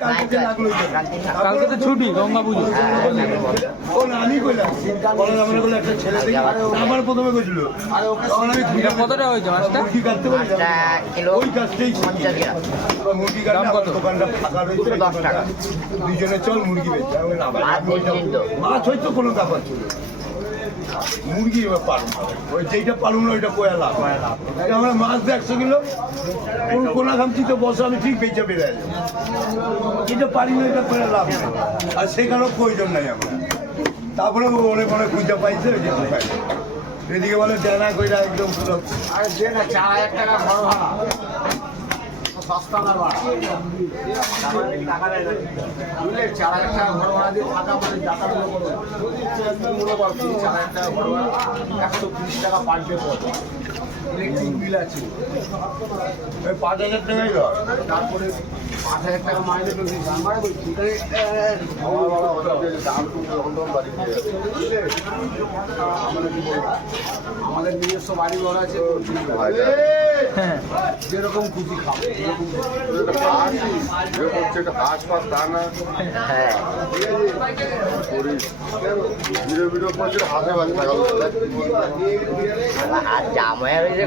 কালকে তো ছুটি গঙ্গা পুজো। আমার প্রথমে গেছিল কতটা হয়েছে মাছটা? দাম কত? দুজনে চল মুরগি বেচে মাছ হয়তো কোনো ব্যাপার ছিল মুরগি এবার পালন ওই যেইটা পালন না ওইটা কোয়া লাভ আমরা মাছ 100 কিলো কোনা খামছি তো বসে আমি ঠিক বেচে বেড়ে এটা পারি না এটা করে লাভ নেই আর সেখানেও প্রয়োজন নাই আমরা তারপরে অনেক অনেক খুঁজে পাইছে ওই যে এদিকে বলে দেনা কইরা একদম পুরো আরে যে না 4000 টাকা বড় ভাড়া সস্তা না ভাড়া টাকা দেয় না বুঝলে 4000 টাকা বড় ভাড়া দিয়ে থাকা মানে যাতায়াত করবে মনে করছি 4000 টাকা বড় ভাড়া 130 টাকা পার ডে পড়ে ইলেকট্রিক বিল আছে ওই 5000 টাকাই ধর তারপরে 8000 টাকা মাইনে তো দিই আমার বলছি আমাদের নিজস্ব বাড়ি ঘর আছে যেরকম খুশি খাবো আর জামাই রয়েছে